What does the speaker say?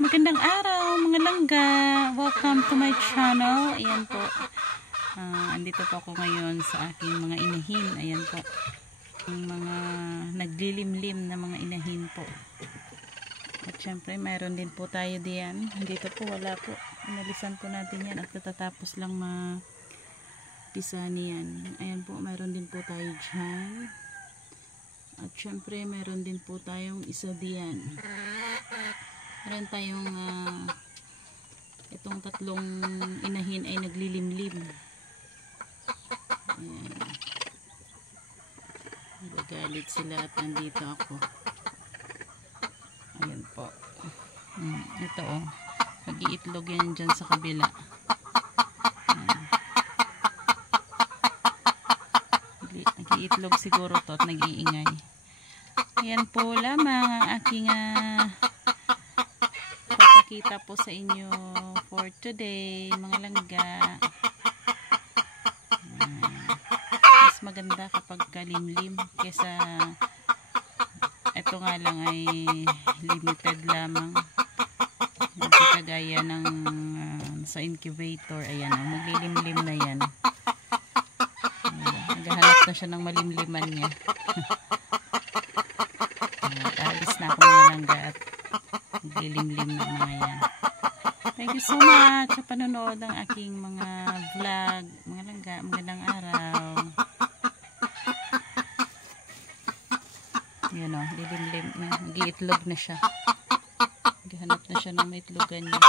Magandang araw mga langga. Welcome to my channel. Ayan po. Andito po ako ngayon sa aking mga inahin. Ayan po. Ang mga naglilimlim na mga inahin po. At syempre mayroon din po tayo diyan. Dito po wala po. Inalisan po natin yan at natatapos lang mapisani yan. Ayan po, mayroon din po tayo dyan. At syempre mayroon din po tayong isa diyan. Meron tayong itong tatlong inahin ay naglilimlim. Ayan. Nagagalit sila at nandito ako. Ayan po. Ito oh. Nag-iitlog yan dyan sa kabila. Nag-iitlog siguro to at nag-iingay. Ayan po lamang ang aking papakita po sa inyo for today mga langga. Mas maganda kapag kalimlim kesa ito nga lang ay limited lamang, hindi kagaya ng sa incubator. Ayan o, maglilimlim na yan. Naghahanap na siya ng malimliman niya. Alis na ako mga langga at maglilimlim na mga yan. Thank you so much sa panonood ng aking mga vlog mga langga. Magandang araw. Yan o, lilimlim na, nag-iitlog na siya. Naghahanap na siya ng maitlogan niya.